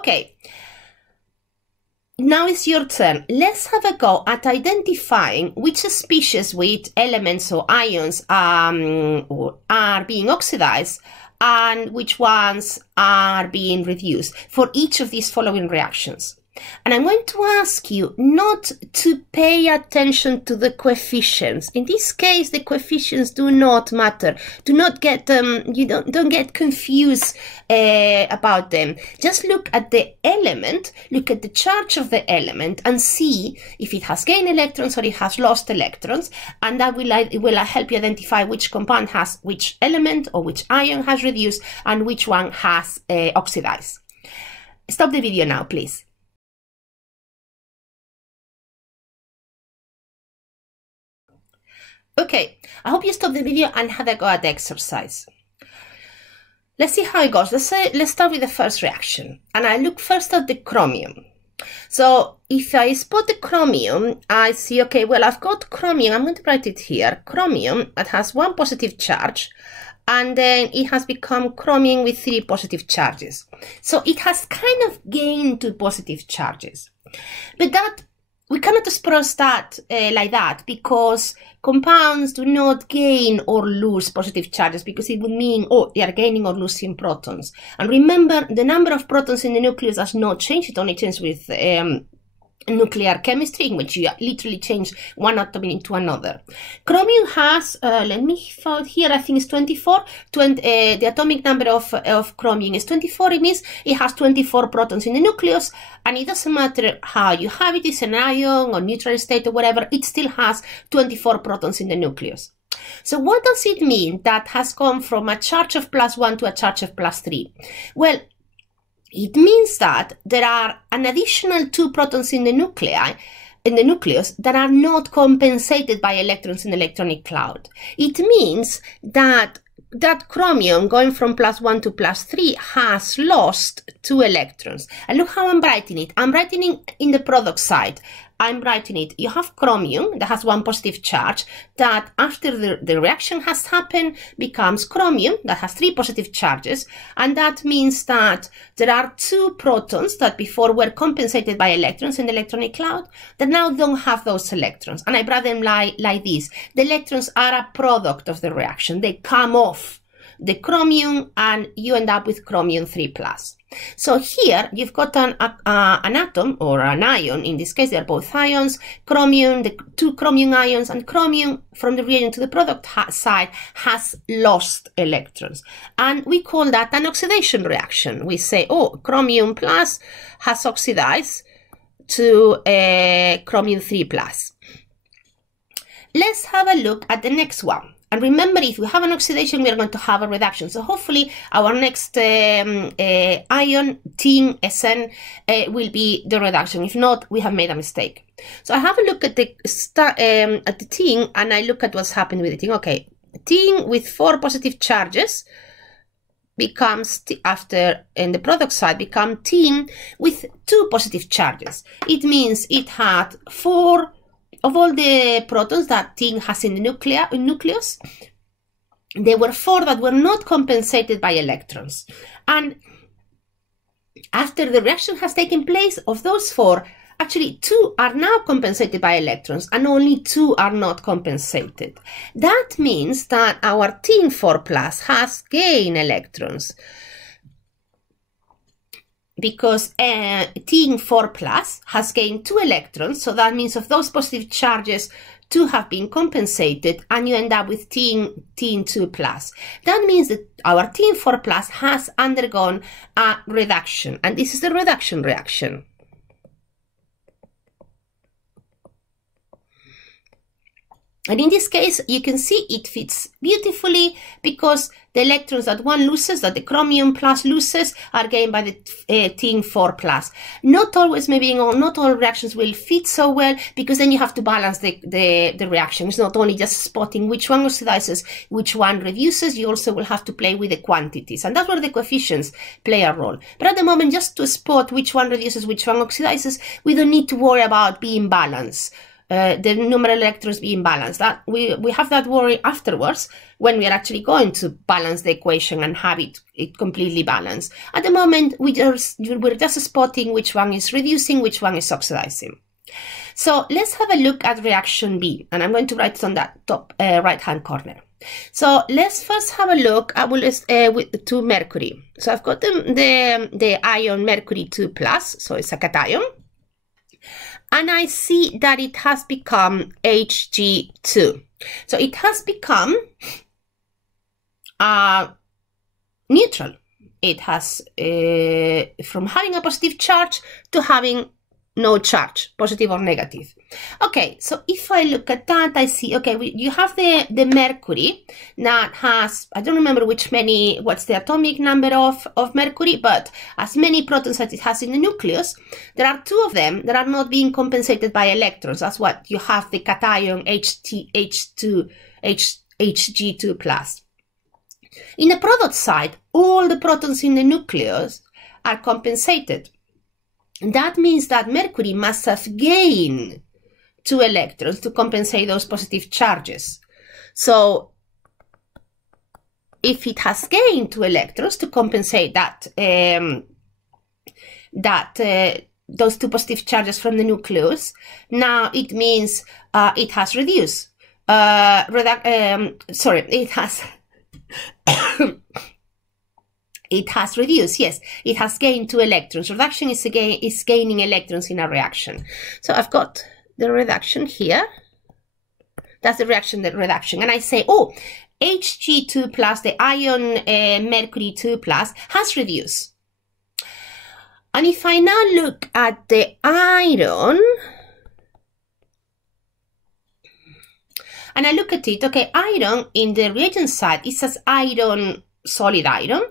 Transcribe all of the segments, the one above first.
Okay, now it's your turn. Let's have a go at identifying which species with elements or ions are being oxidized and which ones are being reduced for each of these following reactions. And I'm going to ask you not to pay attention to the coefficients. In this case, the coefficients do not matter. Do not get don't get confused about them. Just look at the element, look at the charge of the element, and see if it has gained electrons or it has lost electrons, and that will help you identify which compound has which element or which ion has reduced and which one has oxidized. Stop the video now, please. Okay, I hope you stopped the video and had a go at the exercise. Let's see how it goes. Let's start with the first reaction. And I look first at the chromium. So if I spot the chromium, I see, okay, well, I've got chromium. I'm going to write it here. Chromium that has 1 positive charge. And then it has become chromium with 3 positive charges. So it has kind of gained 2 positive charges. But that we cannot express that like that, because compounds do not gain or lose positive charges, because it would mean, oh, they are gaining or losing protons. And remember, the number of protons in the nucleus does not change. It only changes with nuclear chemistry, in which you literally change one atom into another. Chromium has, let me find here, I think it's 24. The atomic number of chromium is 24. It means it has 24 protons in the nucleus, and it doesn't matter how you have it, it's an ion or neutral state or whatever, it still has 24 protons in the nucleus. So what does it mean that has gone from a charge of +1 to a charge of +3? Well, it means that there are an additional 2 protons in the nucleus that are not compensated by electrons in the electronic cloud. It means that chromium going from +1 to +3 has lost 2 electrons. And look how I'm writing it. I'm writing it in the product side. I'm writing it. You have chromium that has 1 positive charge that after the reaction has happened becomes chromium that has 3 positive charges. And that means that there are 2 protons that before were compensated by electrons in the electronic cloud that now don't have those electrons. And I brought them like this. The electrons are a product of the reaction. They come off the chromium and you end up with chromium 3+. So here you've got an atom or an ion. In this case, they're both ions. Chromium, the 2 chromium ions, and chromium from the reagent to the product side has lost electrons. And we call that an oxidation reaction. We say, oh, chromium plus has oxidized to chromium 3+. Let's have a look at the next one. And remember, if we have an oxidation, we are going to have a reduction. So hopefully our next ion, tin, Sn, will be the reduction. If not, we have made a mistake. So I have a look at the tin, and I look at what's happening with the tin. Okay, tin with 4 positive charges becomes, after in the product side, become tin with 2 positive charges. It means it had 4 of all the protons that tin has in the nucleus. There were 4 that were not compensated by electrons. And after the reaction has taken place, of those 4, actually 2 are now compensated by electrons and only 2 are not compensated. That means that our tin 4+ has gained electrons, because tin 4+ has gained 2 electrons. So that means of those positive charges, 2 have been compensated, and you end up with tin 2+. That means that our tin 4+ has undergone a reduction, and this is the reduction reaction. And in this case, you can see it fits beautifully, because the electrons that one loses, that the chromium plus loses, are gained by the tin 4+. Not always, maybe not all reactions will fit so well, because then you have to balance the reaction. It's not only just spotting which one oxidizes, which one reduces. You also will have to play with the quantities, and that's where the coefficients play a role. But at the moment, just to spot which one reduces, which one oxidizes, we don't need to worry about being balanced. the number of electrons being balanced. That we have that worry afterwards when we are actually going to balance the equation and have it completely balanced. At the moment, we're just spotting which one is reducing, which one is oxidizing. So let's have a look at reaction B, and I'm going to write it on that top right-hand corner. So let's first have a look at to mercury. So I've got the ion mercury 2+, so it's a cation. And I see that it has become Hg2. So it has become neutral. It has, from having a positive charge to having no charge, positive or negative. Okay, so if I look at that, I see, okay, you have the mercury that has, I don't remember what's the atomic number of mercury, but as many protons as it has in the nucleus. There are two of them that are not being compensated by electrons. That's what you have, the cation Hg2+. In the product side, all the protons in the nucleus are compensated. That means that mercury must have gained 2 electrons to compensate those positive charges. So if it has gained 2 electrons to compensate those 2 positive charges from the nucleus, now it means it has reduced. It has it has reduced, yes, it has gained 2 electrons. Reduction is gaining electrons in a reaction. So I've got the reduction here. That's the reduction. And I say, oh, Hg2+, the ion mercury 2+, has reduced. And if I now look at the iron, and I look at it, okay, iron in the reagent side, it says iron, solid iron,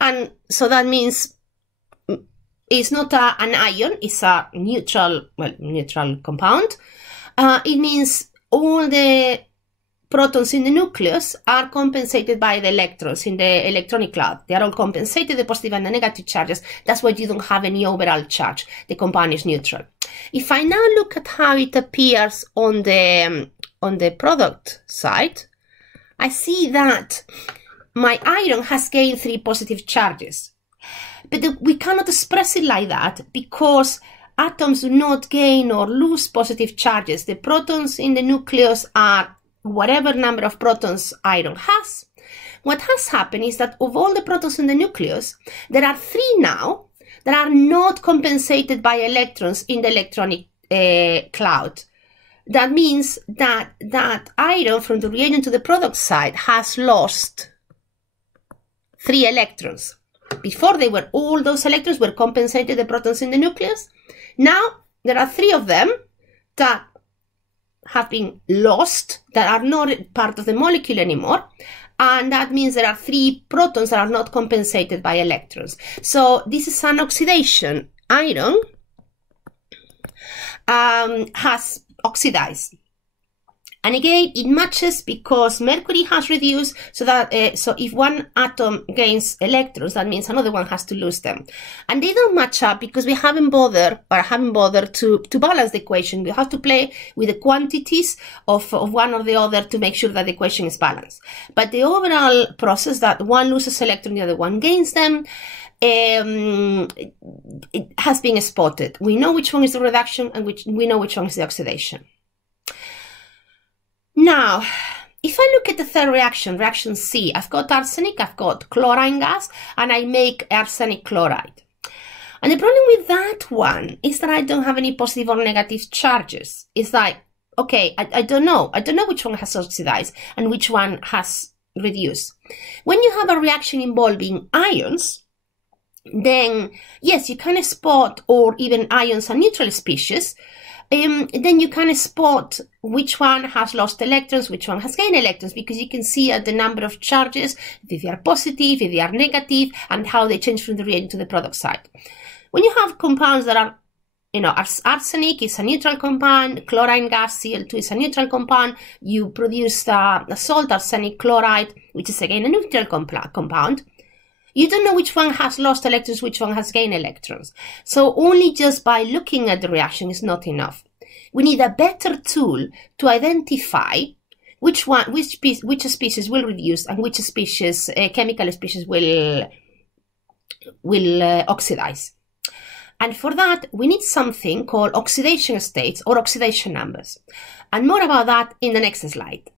and so that means it's not an ion, it's a neutral compound. It means all the protons in the nucleus are compensated by the electrons in the electronic cloud. They are all compensated, the positive and the negative charges. That's why you don't have any overall charge. The compound is neutral. If I now look at how it appears on the product side, I see that my iron has gained 3 positive charges. But we cannot express it like that because atoms do not gain or lose positive charges. The protons in the nucleus are whatever number of protons iron has. What has happened is that of all the protons in the nucleus, there are 3 now that are not compensated by electrons in the electronic cloud. That means that iron from the reagent to the product side has lost 3 electrons. Before all those electrons were compensated the protons in the nucleus. Now there are 3 of them that have been lost, that are not part of the molecule anymore. And that means there are 3 protons that are not compensated by electrons. So this is an oxidation. Iron has oxidized. And again, it matches because mercury has reduced, so that so if one atom gains electrons, that means another one has to lose them. And they don't match up because we haven't bothered to balance the equation. We have to play with the quantities of one or the other to make sure that the equation is balanced. But the overall process that one loses electrons, the other one gains them, it has been spotted. We know which one is the reduction and we know which one is the oxidation. Now, if I look at the third reaction, reaction C, I've got arsenic, I've got chlorine gas, and I make arsenic chloride. And the problem with that one is that I don't have any positive or negative charges. It's like, okay, I don't know. I don't know which one has oxidized and which one has reduced. When you have a reaction involving ions, then yes, you can spot, or even ions are neutral species, then you can spot which one has lost electrons, which one has gained electrons, because you can see the number of charges, if they are positive, if they are negative, and how they change from the reagent to the product side. When you have compounds that are, arsenic is a neutral compound, chlorine gas, Cl2 is a neutral compound, you produce a salt, arsenic chloride, which is again a neutral compound. You don't know which one has lost electrons, which one has gained electrons. So only just by looking at the reaction is not enough. we need a better tool to identify which species will reduce and which species, chemical species, will oxidize. And for that, we need something called oxidation states or oxidation numbers. And more about that in the next slide.